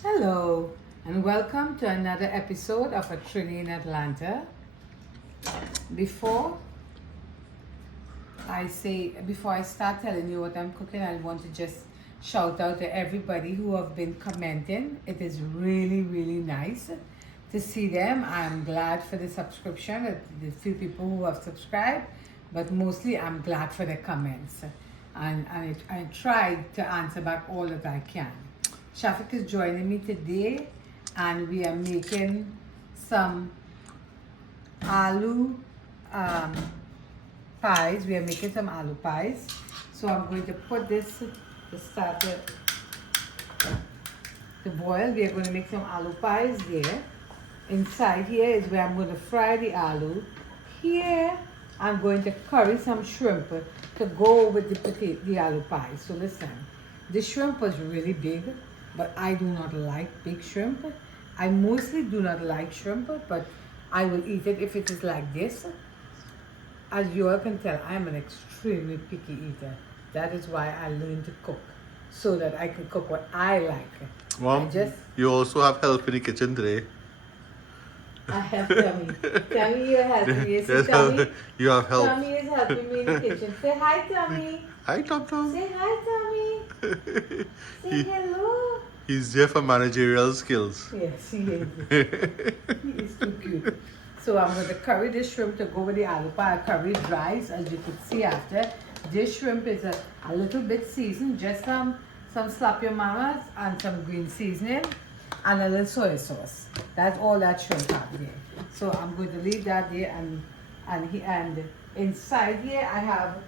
Hello, and welcome to another episode of A Trini in Atlanta. Before before I start telling you what I'm cooking, I want to just shout out to everybody who have been commenting. It is really, really nice to see them. I'm glad for the subscription, the few people who have subscribed, but mostly I'm glad for the comments. And I tried to answer back all that I can. Shafik is joining me today, and we are making some aloo pies. We are making some aloo pies. So I'm going to put this to start to boil. We are going to make some aloo pies there. Inside here is where I'm going to fry the aloo. Here I'm going to curry some shrimp to go with the aloo pie. So listen, the shrimp was really big, but I do not like big shrimp. I mostly do not like shrimp, but I will eat it if it is like this. As you all can tell, I am an extremely picky eater. That is why I learned to cook, so that I can cook what I like. Mom, you also have help in the kitchen today. I have Tommy. Tommy, you're helping me. See, Tommy? You have help. Tommy is helping me in the kitchen. Say hi, Tommy. Hi, Tom Tom. Say hi, Tommy. Say hello. He's there for managerial skills. Yes, he is. He is too cute. So I'm going to curry this shrimp to go with the aloo pie. I curry it dry, as you could see after. This shrimp is a little bit seasoned, just some slap your mamas and some green seasoning and a little soy sauce. That's all that shrimp have there. So I'm going to leave that there, and inside here I have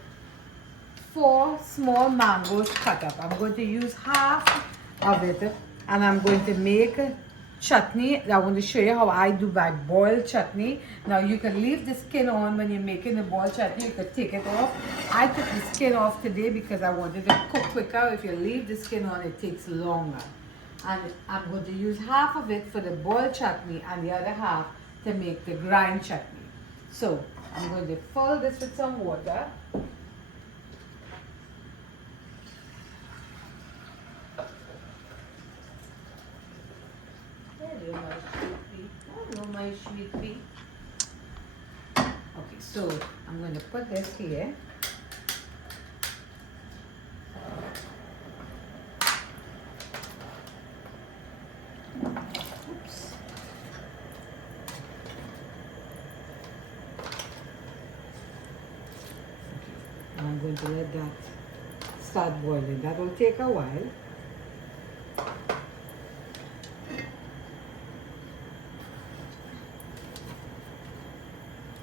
4 small mangoes cut up. I'm going to use half of it, and I'm going to make chutney. I want to show you how I do my boiled chutney. Now you can leave the skin on when you're making the boiled chutney. You could take it off. I took the skin off today because I wanted to cook quicker. If you leave the skin on, it takes longer. And I'm going to use half of it for the boiled chutney and the other half to make the grind chutney. So I'm going to fill this with some water. Hello, my sweet pea. Okay, so I'm going to put this here. Oops. Okay. I'm going to let that start boiling. That will take a while.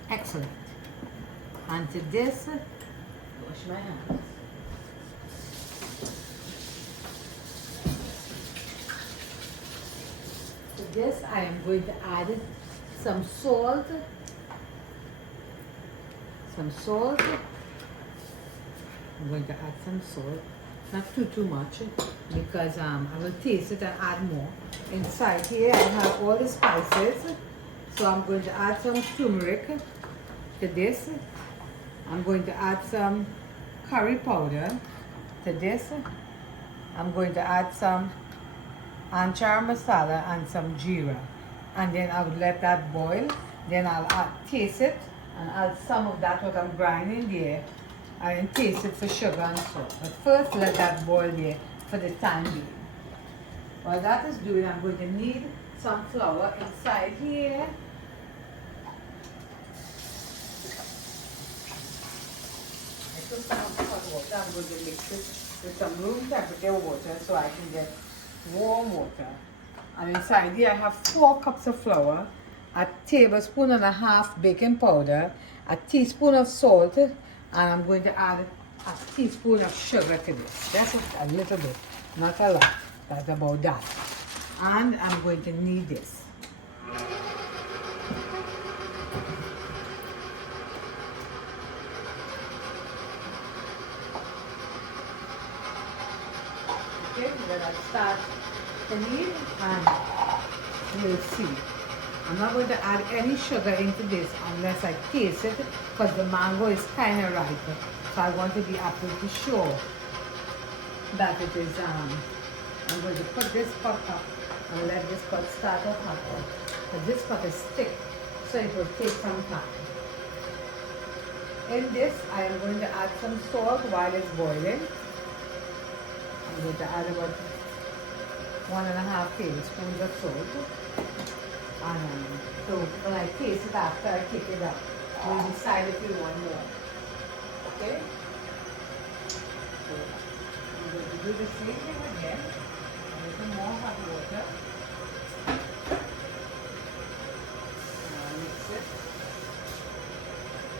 Excellent. And to this, wash my hands. To this, I am going to add some salt. I'm going to add some salt. Not too much, because I will taste it and add more. Inside here, I have all the spices. So I'm going to add some turmeric to this. I'm going to add some curry powder to this. I'm going to add some anchar masala and some jeera. And then I would let that boil. Then I'll taste it and add some of that what I'm grinding there and taste it for sugar and salt. But first let that boil there for the time being. While that is doing, I'm going to need some flour inside here. Some hot water. I'm going to mix it with some room temperature water so I can get warm water. And inside here I have 4 cups of flour, a tablespoon and a half baking powder, a teaspoon of salt, and I'm going to add a teaspoon of sugar to this. That's a little bit, not a lot. That's about that. And I'm going to knead this. Okay, then I'll start to knead and we'll see. I'm not going to add any sugar into this unless I taste it, because the mango is kind of ripe. So I want to be absolutely sure that it is, I'm going to put this pot up and let this pot start off hot. But this pot is thick, so it will take some time. In this, I am going to add some salt while it's boiling. I'm going to add about 1.5 tablespoons of salt. And so when I taste it after I take it out, we'll decide if we want more. Okay? So I'm going to do the same thing again. A little more hot water. Now mix it.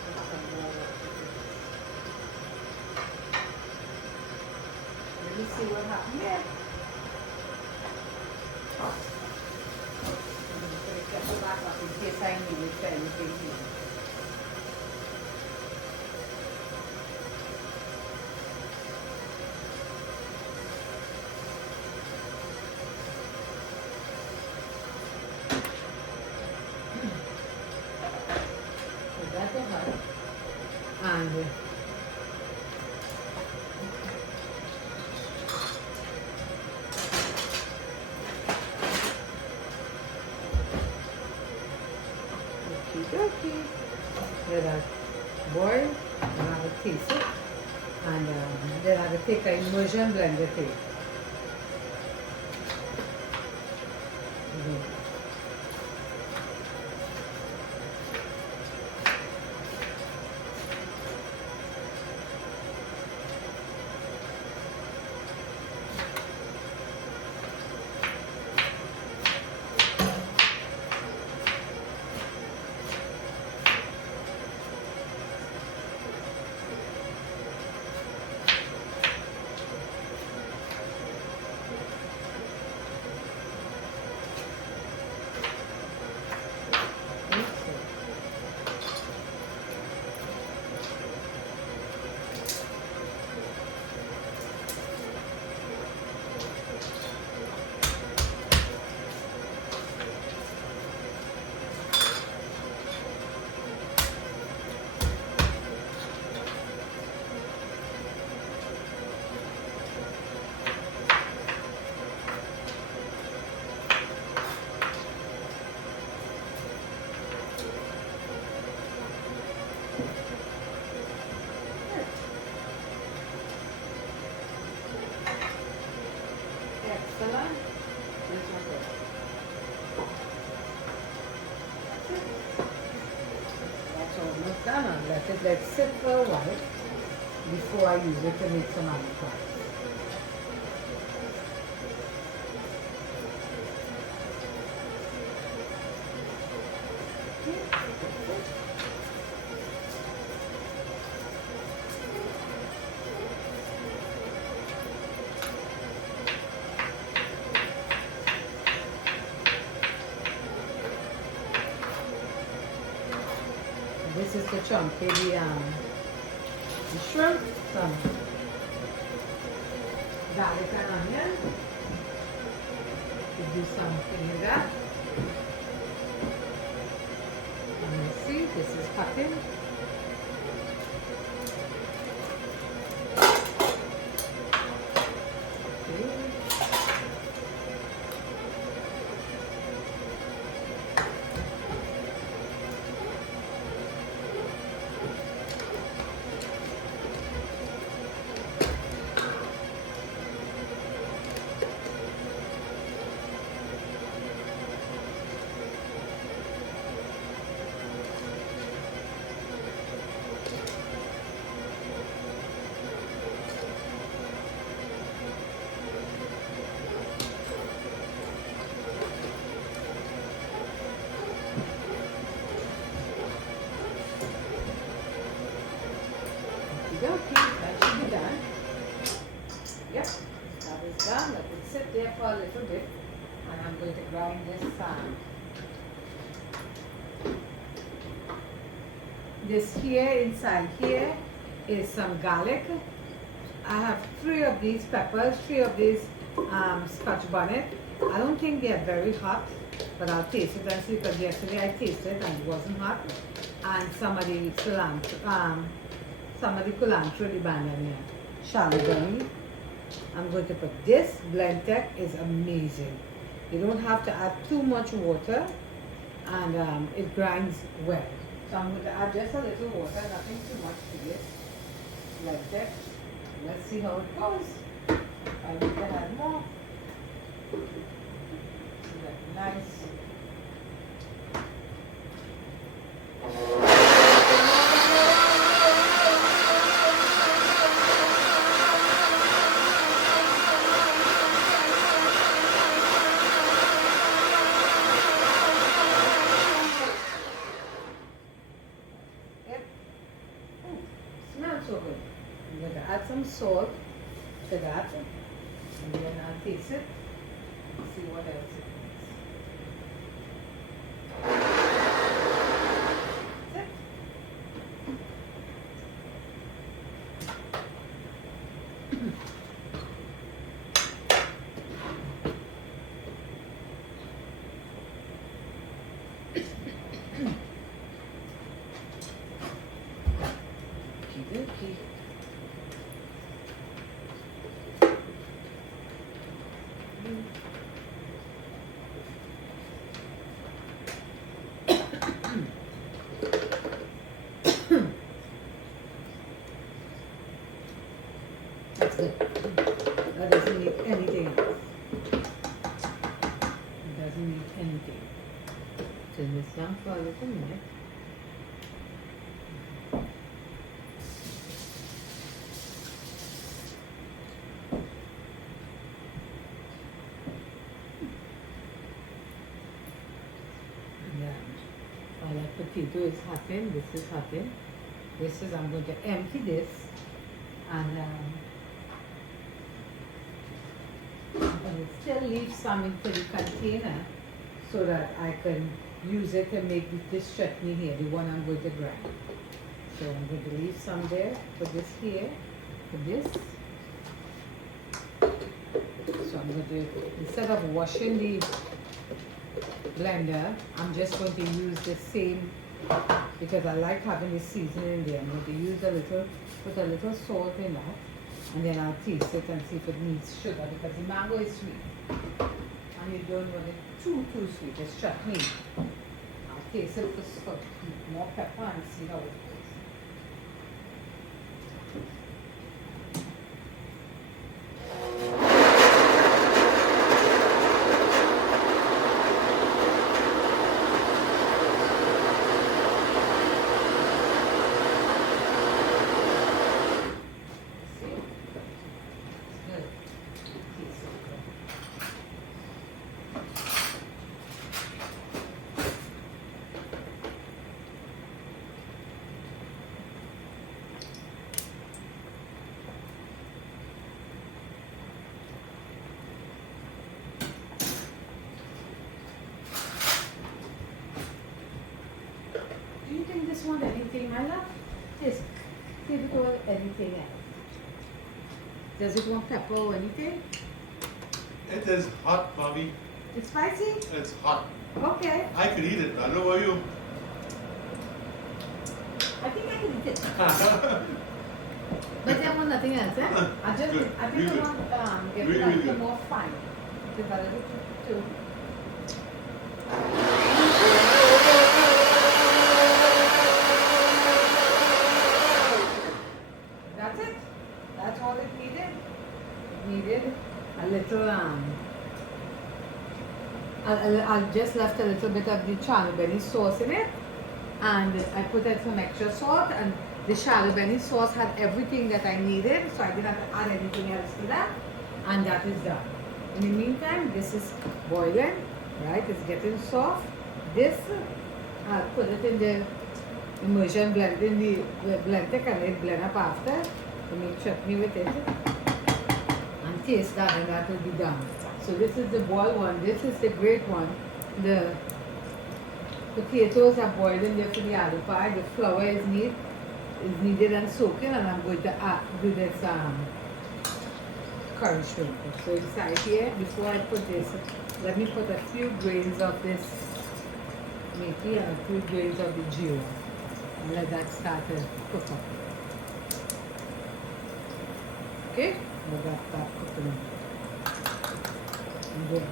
Put some more water. Let me see what happened here. I'm going to put the kettle back up in case I need it for anything here. So that's all right. And okay. Let us boil, and I will taste it, and then I will take an immersion blender tape. Excellent. This one good. That's almost done. I'll let it sit for a while before I use it to make some aloo fries. This is the chunky, the shrimp, some garlic and onion. We do something like that. And you see, this is cutting. Okay. Okay, that should be done. Yep, that is done. Let it sit there for a little bit. And I'm going to grind this This here, inside here, is some garlic. I have 3 of these peppers, 3 of these scotch bonnet. I don't think they're very hot, but I'll taste it and see, because yesterday I tasted and it wasn't hot. And some of the cilantro, culantro, the banana, shallow berry. I'm going to put this. Blend Tech is amazing. You don't have to add too much water, and it grinds well. So I'm going to add just a little water, nothing too much to this, like that. Let's see how it goes. I need to add more. See that nice. Smells so good. I'm going to add some salt to that, and then I'll taste it and see what else it needs. That's it. Okey-dokey. That's good. That doesn't need anything else. It doesn't need anything. Turn this down for a little minute. While that potato is hotting, this is hotting. This is, I'm going to empty this, and I'm going to still leave some into the container so that I can use it to make this chutney here, the one I'm going to grind. So I'm going to leave some there, put this here, put this. So I'm going to, instead of washing the blender, I'm just going to use the same, because I like having the seasoning in there. I'm going to use put a little salt in that, and then I'll taste it and see if it needs sugar, because the mango is sweet. And you don't want it too sweet. It's chutney. I'll taste it for more pepper and see how it goes. Do you think this one anything, my love? Yes. Give it all anything else. Does it want pepper or anything? It is hot, mommy. It's spicy? It's hot. Okay. I could eat it. I don't know about you. I think I can eat it. But I want nothing else, eh? I think Good. I Really want give Really, it a really little good. more fine. Just a little too. That's it. That's all it needed. It needed a little I just left a little bit of the chalubeni sauce in it, and I put in some extra salt, and the chalubeni sauce had everything that I needed, so I didn't have to add anything else to that, and that is done. In the meantime, this is boiling, right? It's getting soft. This, I'll put it in the immersion blend, in the blender, and it blend up after to make chutney with it, and taste that, and that will be done. So this is the boiled one. This is the great one. The potatoes are boiled in there for the aloo pie. The flour is needed and soaking, and I'm going to do this curry shrimp. So inside here, before I put this, let me put a few grains of this meaty and a few grains of the jeera, and let that start to cook up. Okay, let that start cooking up. And then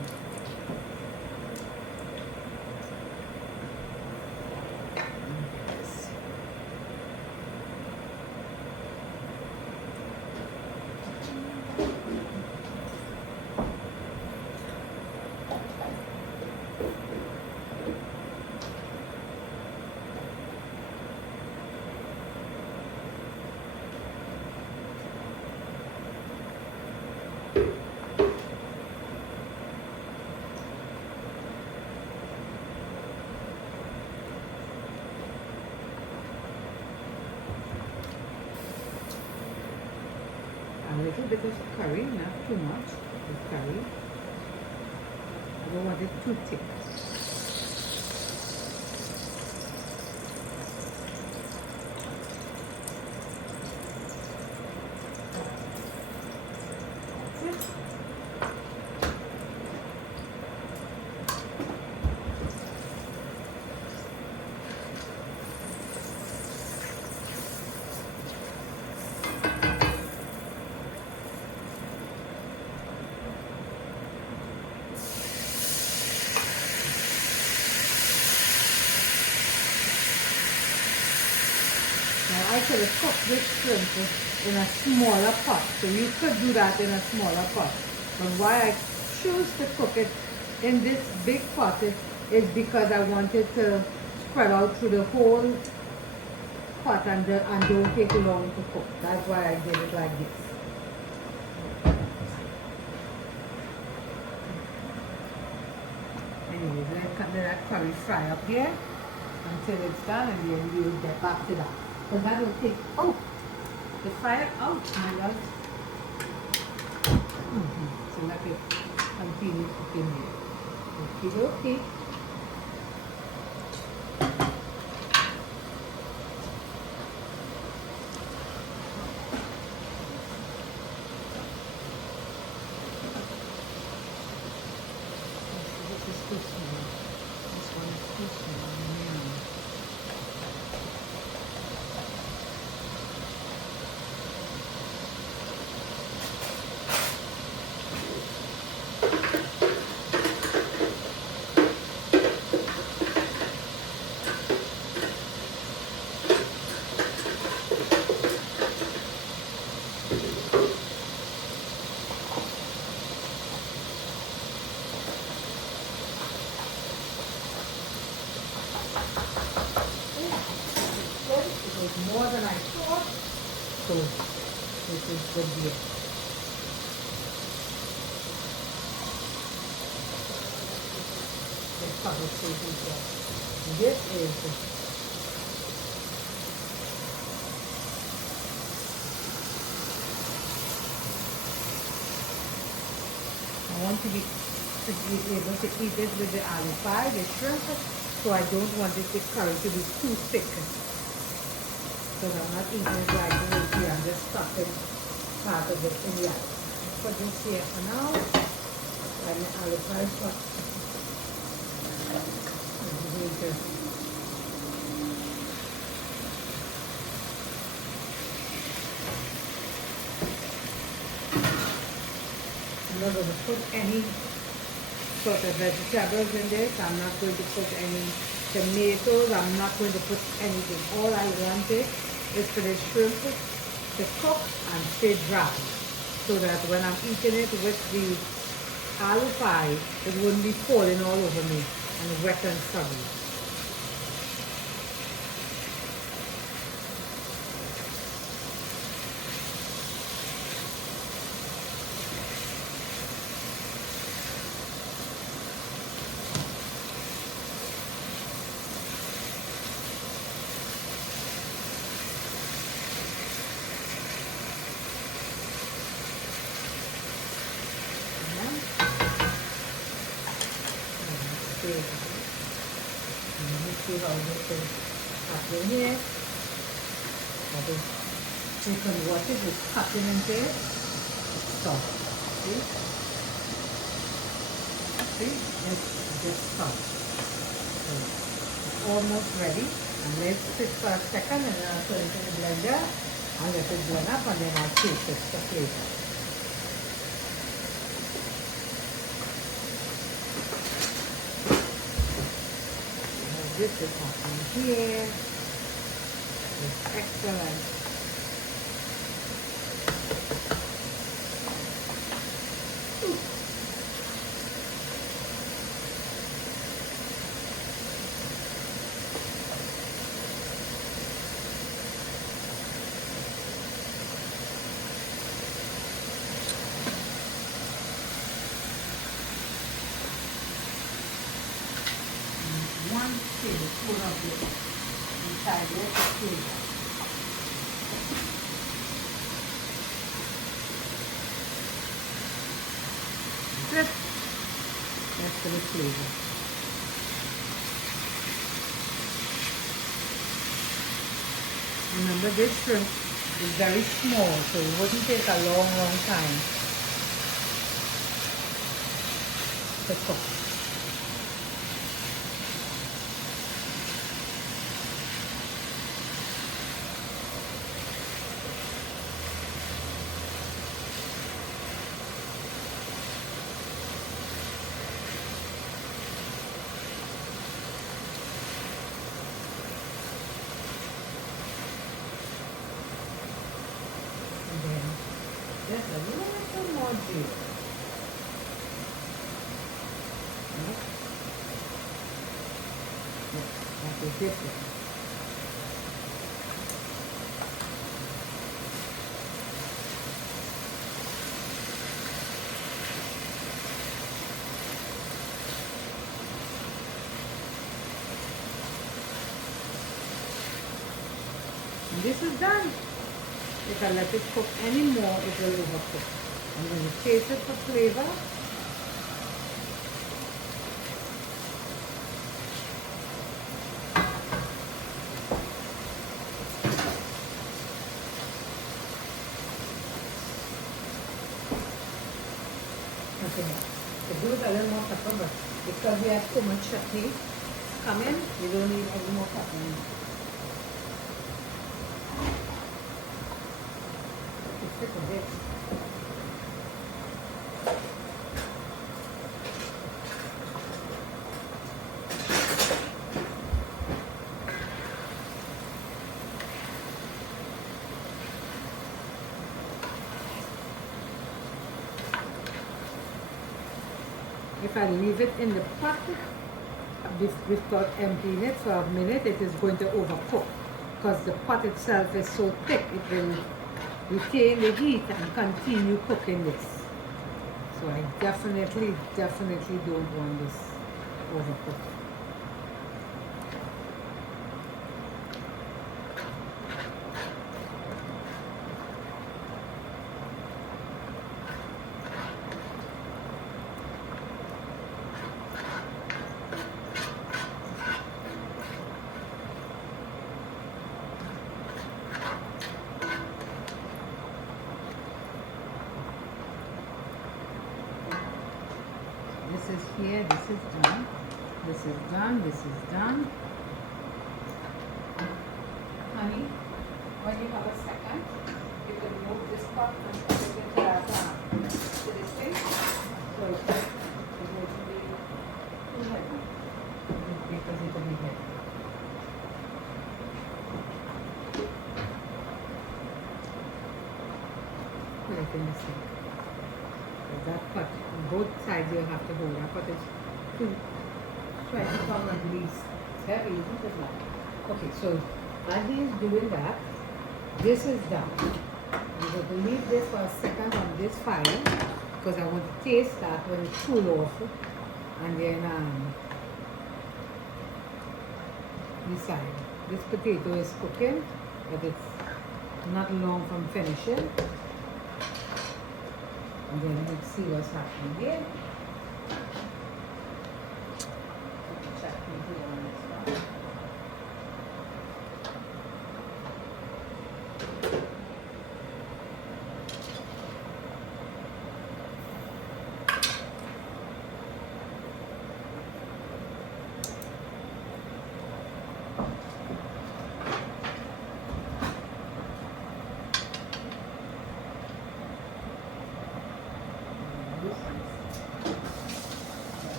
curry, not too much. The curry. I don't want it too thick. That's it. Now I could have cooked this shrimp in a smaller pot, so you could do that in a smaller pot. But why I choose to cook it in this big pot is because I wanted to spread out through the whole pot and don't take long to cook. That's why I did it like this. Anyways, let that curry fry up here until it's done, and then we'll get back to that. Because that will take, oh, the fire out, my love. So let it continue cooking here. Okay, okay. This is too small. This one is too small. More than I thought, so this is good here. This conversation here. This is I want to be able to eat it with the aloo pie, the shrimp, so I don't want the curry to be too thick. Because I'm not eating it right away here, I'm just stuffing part of it in the aloo. Put this here for now, and the aloo pie pot. I'm going to I'm not going to put any sort of vegetables in this. I'm not going to put any tomatoes. I'm not going to put anything. All I want is for the shrimp to cook and stay dry, so that when I'm eating it with the aloo pie, it wouldn't be falling all over me and wet and soggy. See how this is happening here. You can watch it, it's cutting in there. It's soft. See? See? It's just soft. So it's almost ready. And let's sit for a second, and then I'll put it in the blender and let it blend up, and then I'll taste it for flavor. This is happening here. It's excellent. One tablespoon of this inside here to flavor. it. That's for the flavor. Remember, this shrimp is very small, so it wouldn't take a long, long time to cook. Just a little more juice. That is it. And this is done. If I let it cook any more, it will overcook. I'm going to taste it for flavor. Okay, so do it a little more pepper, but because we have so much chutney coming, we don't need any more pepper. Stick with it. If I leave it in the pot without emptying it for a minute, it is going to overcook because the pot itself is so thick, it will retain the heat and continue cooking this. So I definitely don't want this overcooked. This is here, this is done, this is done, this is done. Honey, when you have a second, you can move this pot and put it into that to this thing. So it will be too heavy because it will be heavy. Put it in the sink. That pot, on both sides you have to hold. That pot is 20 pounds at least. It's heavy, isn't it now? Okay, so as he is doing that, this is done. I'm going to leave this for a second on this fire because I want to taste that when it cools off. And then decide. This potato is cooking, but it's not long from finishing. And then let's see what's happening here. Put the chutney here on this one.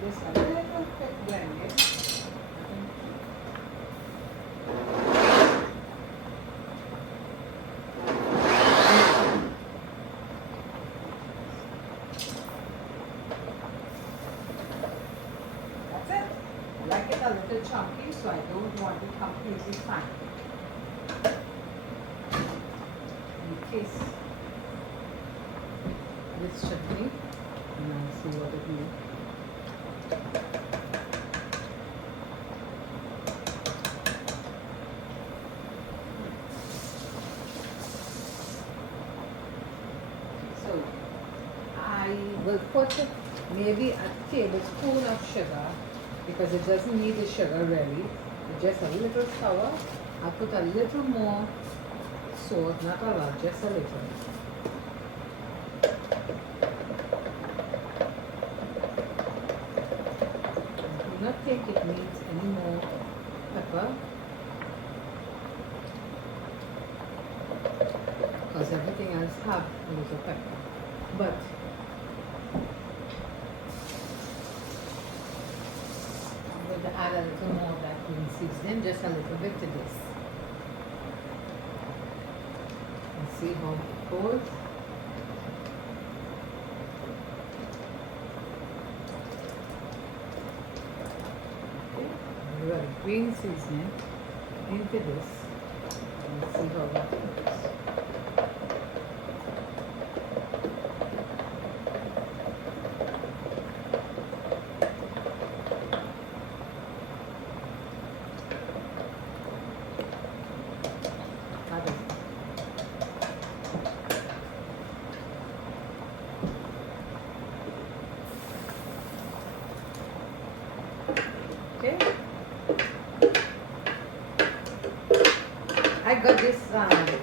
this a little quick blending. That's it. I like it a little chunky, so I don't want it completely fine. In case this chutney, and I'll see what it means. So I will put maybe a tablespoon of sugar because it doesn't need the sugar really. It's just a little sour. I'll put a little more salt, not a lot, just a little. I do not think it needs any more pepper because everything else have a little pepper. But I'm going to add a little more of that green seasoning, just a little bit to this. And see how it goes. Okay, green seasoning into this and see how that goes. Okay. I got this,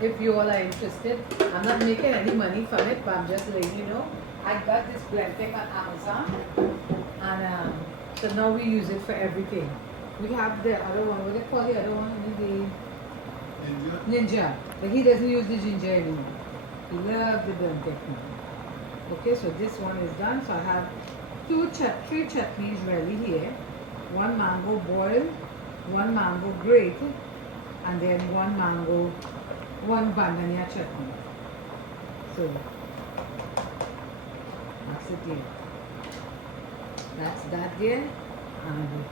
if you all are interested. I'm not making any money from it, but I'm just letting you know. I got this blending on Amazon. And so now we use it for everything. We have the other one, what do they call the other one? Ninja. But he doesn't use the ginger anymore. He loves the blending now. Okay, so this one is done. So I have three chutneys ready here. One mango boiled, one mango grated, and then one bandania chutney. So that's it there. That's that there. And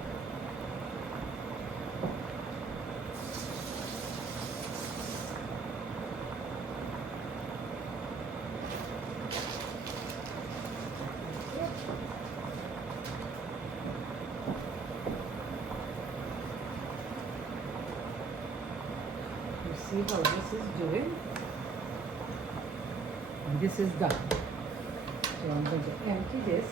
see how this is doing, and this is done. So I'm going to empty this.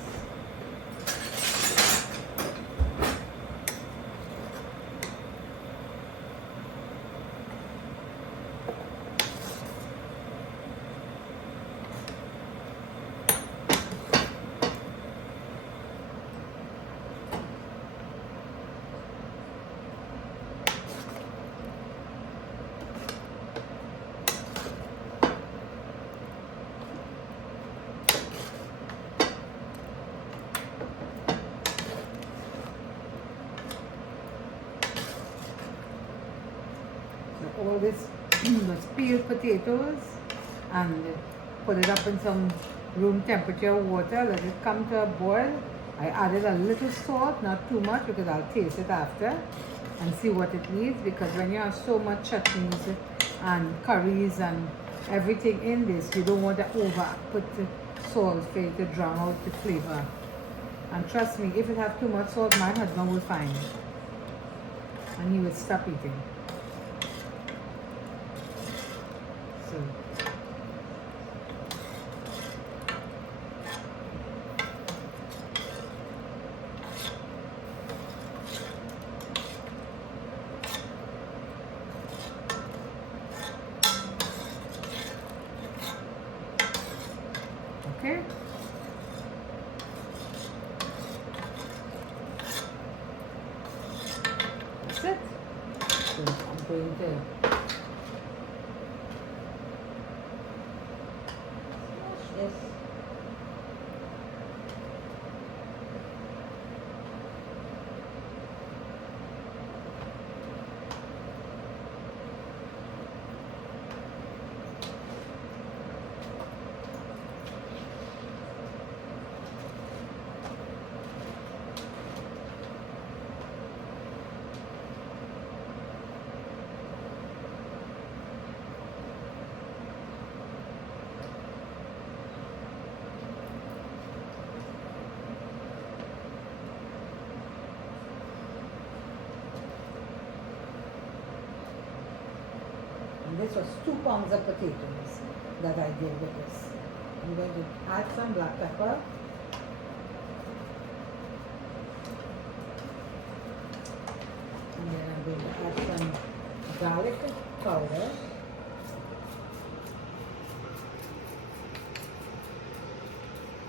All this was peeled potatoes and put it up in some room temperature water, let it come to a boil. I added a little salt, not too much because I'll taste it after and see what it needs, because when you have so much chutneys and curries and everything in this, you don't want to over put the salt for it to drown out the flavor. And trust me, if it have too much salt, my husband will find it and he will stop eating. So okay. That's it. So I'm going to smash this. this was 2 pounds of potatoes that I did with this. I'm going to add some black pepper. And then I'm going to add some garlic powder.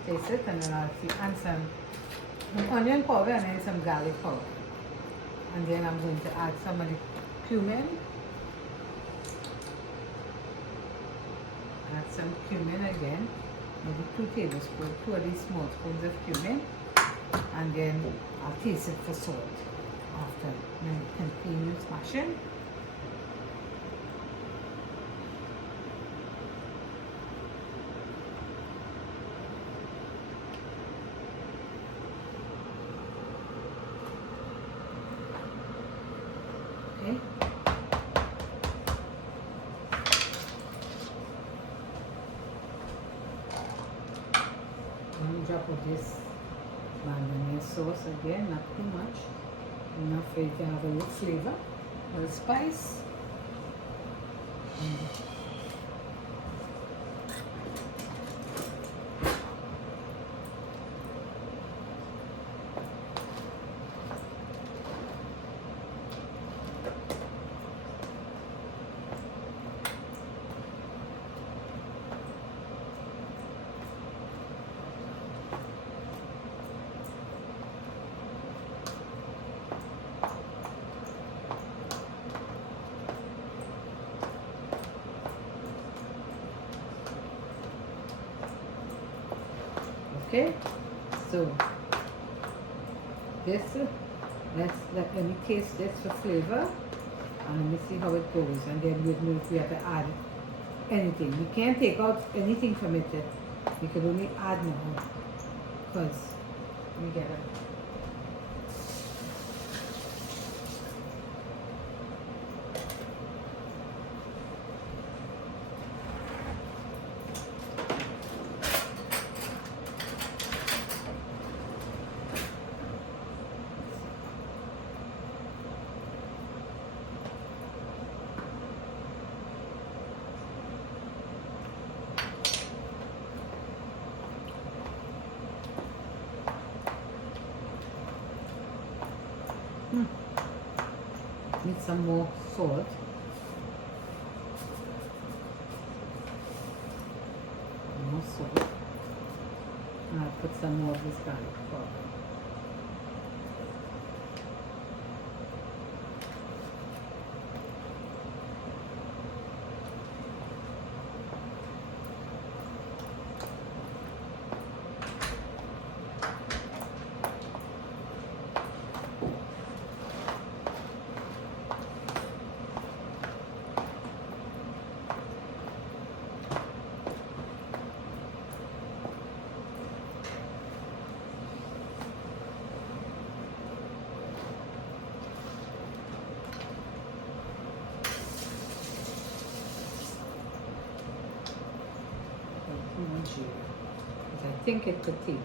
Taste it, and then and some onion powder, and then some garlic powder. And then I'm going to add some of the cumin. Add some cumin again, maybe 2 tablespoons, 2 of these small spoons of cumin. And then I'll taste it for salt after continuous mashing. Okay. One drop of this bandania sauce again, not too much. Enough for it to have a little flavor, a little spice. Okay, so this, let me taste this for flavor, and let me see how it goes, and then we'll know if we have to add anything. We can't take out anything from it. We can only add more, because we get it. Need some more salt. More salt. And I'll put some more of this garlic powder. Because I think it could take it.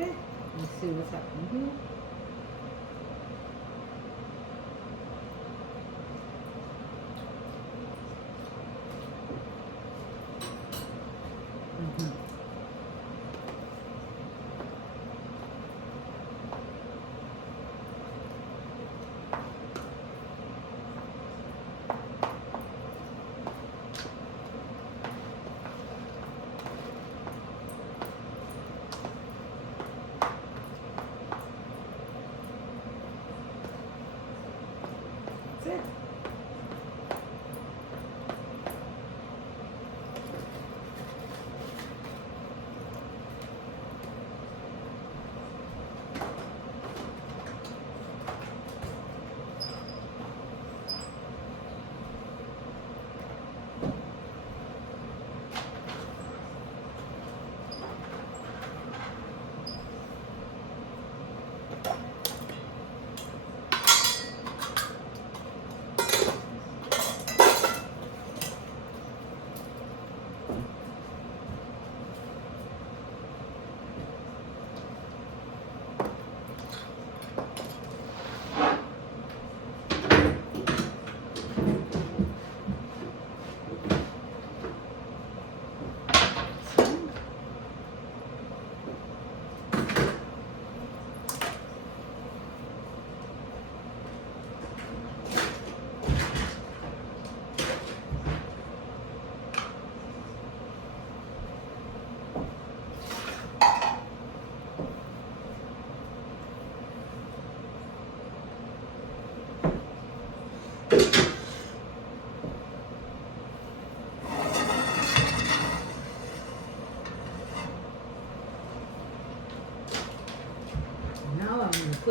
Okay, let's see what's happening here.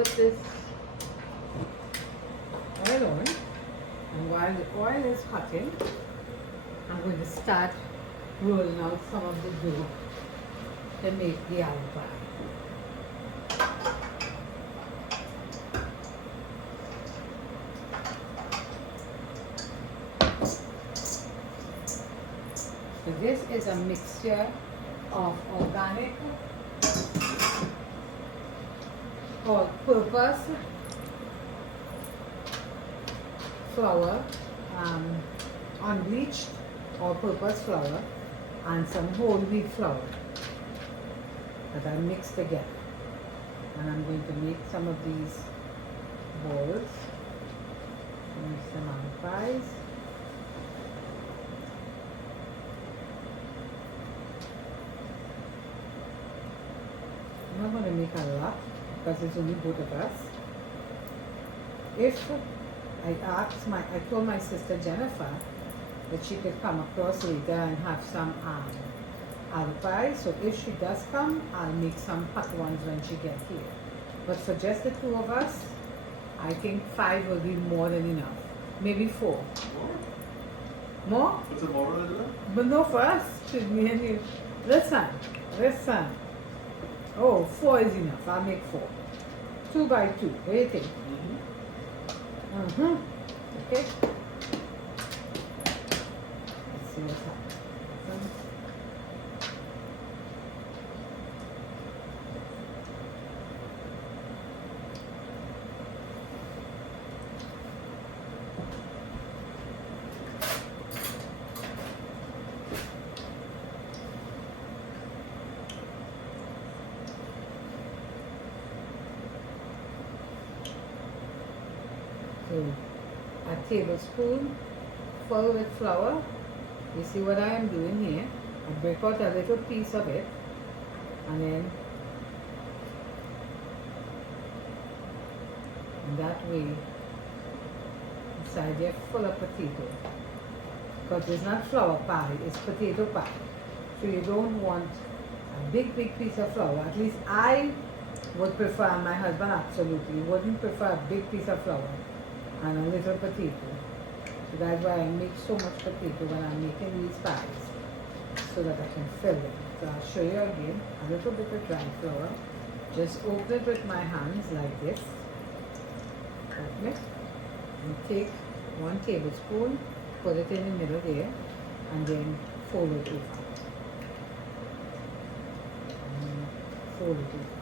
put this oil on, and while the oil is hotting, I'm going to start rolling out some of the dough to make the aloo pie. So this is a mixture of organic all-purpose flour, unbleached all-purpose flour, and some whole wheat flour that I mixed together. And I'm going to make some of these balls, some aloo pies. I'm not going to make a lot because it's only both of us. If I told my sister Jennifer that she could come across later and have some aloo pie. So if she does come, I'll make some hot ones when she gets here. But for just the two of us, I think 5 will be more than enough. Maybe 4. More? For tomorrow, is it? But no for us. Should me and you. Listen. Oh, 4 is enough. I'll make 4. 2 by 2. What do you think? Okay. Let's see what's happening. So, a tablespoon full with flour. You see what I am doing here? I break out a little piece of it, and then that way inside there full of potato, because it's not flour pie, it's potato pie. So you don't want a big piece of flour. At least I would prefer, my husband absolutely wouldn't prefer a big piece of flour and a little potato. So that's why I make so much potato when I'm making these pies, so that I can fill them. So I'll show you again. A little bit of dry flour. Just open it with my hands like this. Open it. And take 1 tablespoon, put it in the middle there, and then fold it over. And fold it over.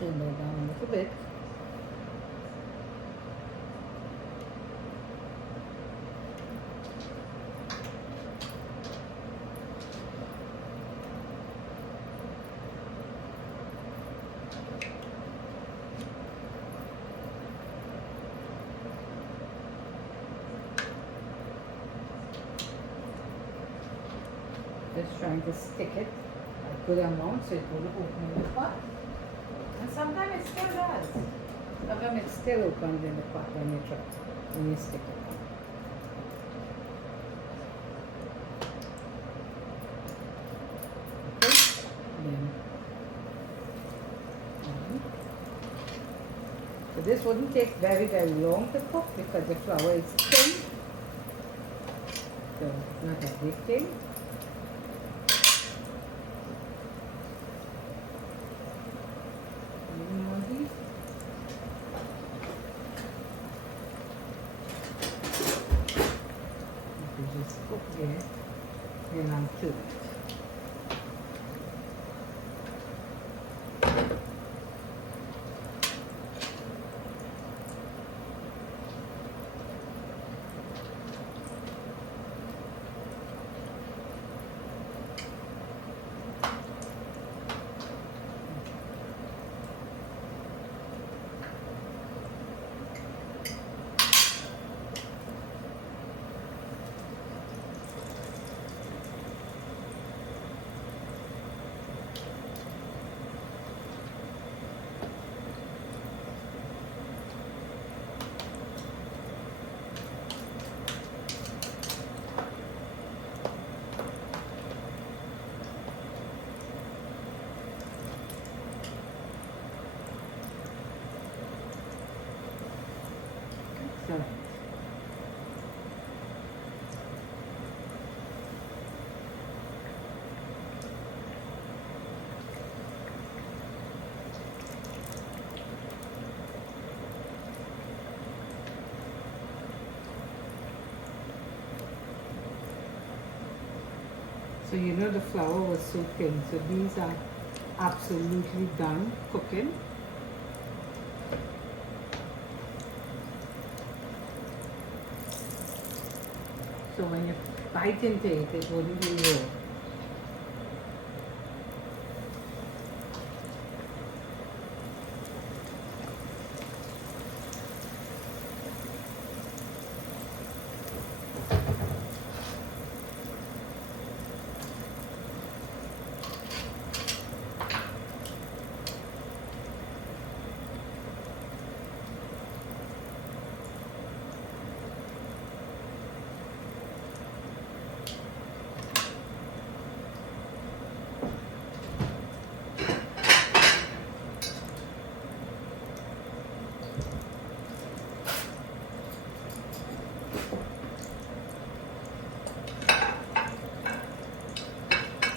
Turn that down a little bit. Just trying to stick it a good amount so it will open in the pot. And sometimes it still does. Sometimes it still opens in the pot when you try, when you stick it. Okay? Then, so this wouldn't take very long to cook because the flour is thin. Not everything. Any more of these? You just cook there, then I'll do it. Excellent. So you know the flour was so thin, so these are absolutely done cooking. So when you bite into it, it wouldn't be raw.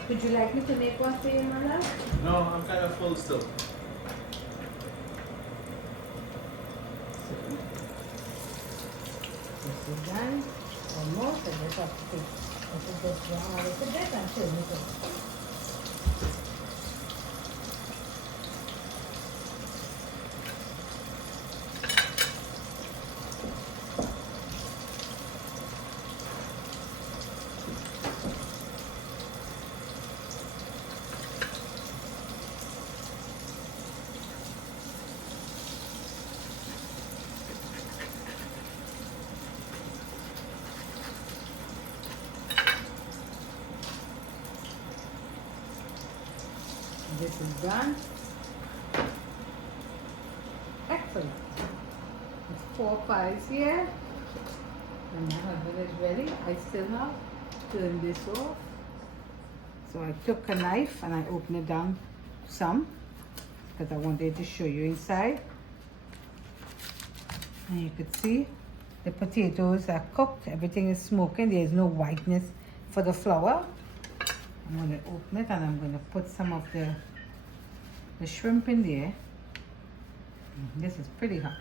Would you like me to make one for you, my love? No, I'm kind of full still. This is done. Almost. I just have to take this down a little bit and turn it over. This is done. Excellent. It's 4 pies here. And my husband is ready. I still have turned this off. So I took a knife and I opened it down some because I wanted to show you inside. And you could see the potatoes are cooked. Everything is smoking. There is no whiteness for the flour. I'm going to open it and I'm going to put some of the shrimp in there. This is pretty hot.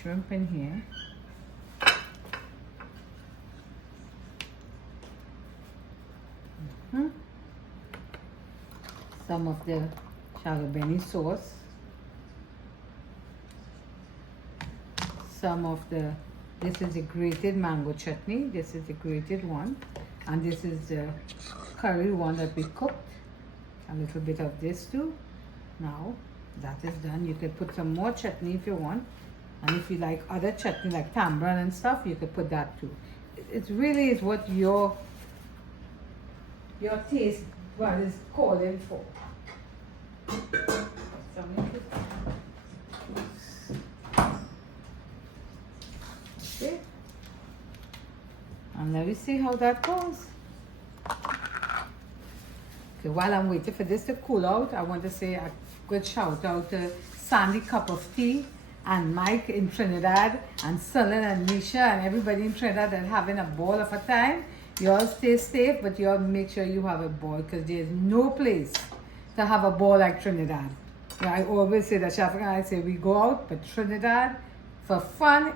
Shrimp in here. Some of the shalabeni sauce. Some of the, this is a grated mango chutney. This is the grated one. And this is the curry one that we cooked. A little bit of this too. Now that is done. You could put some more chutney if you want. And if you like other chutney like tamarind and stuff, you could put that too. It really is what your taste bud is calling for. Okay. And let me see how that goes. Okay, while I'm waiting for this to cool out, I want to say a good shout out to Sandy Cup of Tea and Mike in Trinidad, and Sullen and Nisha and everybody in Trinidad that having a ball of a time. You all stay safe, but you all make sure you have a ball, because there's no place to have a ball like Trinidad. Yeah, I always say that, Shafik, and I say we go out, but Trinidad for fun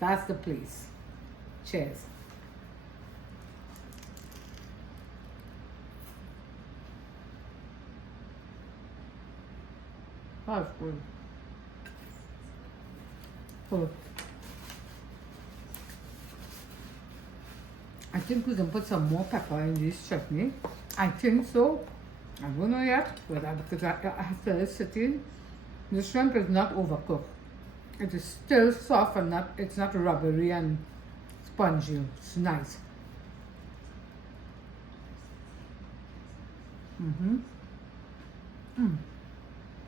that's the place. Cheers. That's good. Good. I think we can put some more pepper in this chutney. I think so. I don't know yet, but because I have to sitting. The shrimp is not overcooked. It is still soft and it's not rubbery and spongy. It's nice.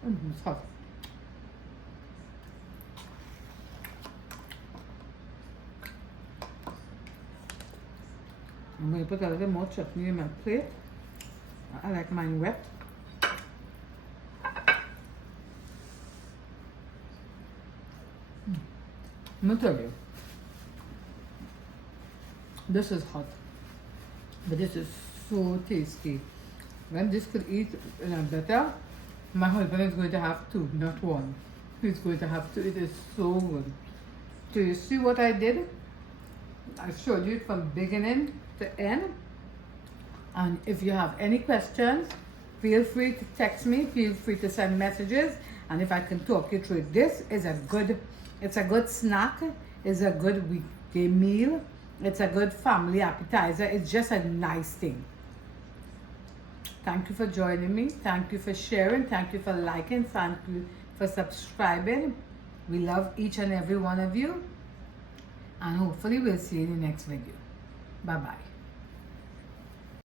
It's hot. I'm going to put a little more chutney in my plate. I like mine wet. I'm going to tell you, this is hot, but this is so tasty. When this could eat in a butter, my husband is going to have two, not one. He's going to have two. It is so good. So you see what I did? I showed you from beginning to end. And if you have any questions, feel free to text me, feel free to send messages, and if I can talk you through it. This is it's a good snack, it's a good weekday meal, it's a good family appetizer, it's just a nice thing. Thank you for joining me, thank you for sharing, thank you for liking, thank you for subscribing. We love each and every one of you, and hopefully we'll see you in the next video. Bye bye.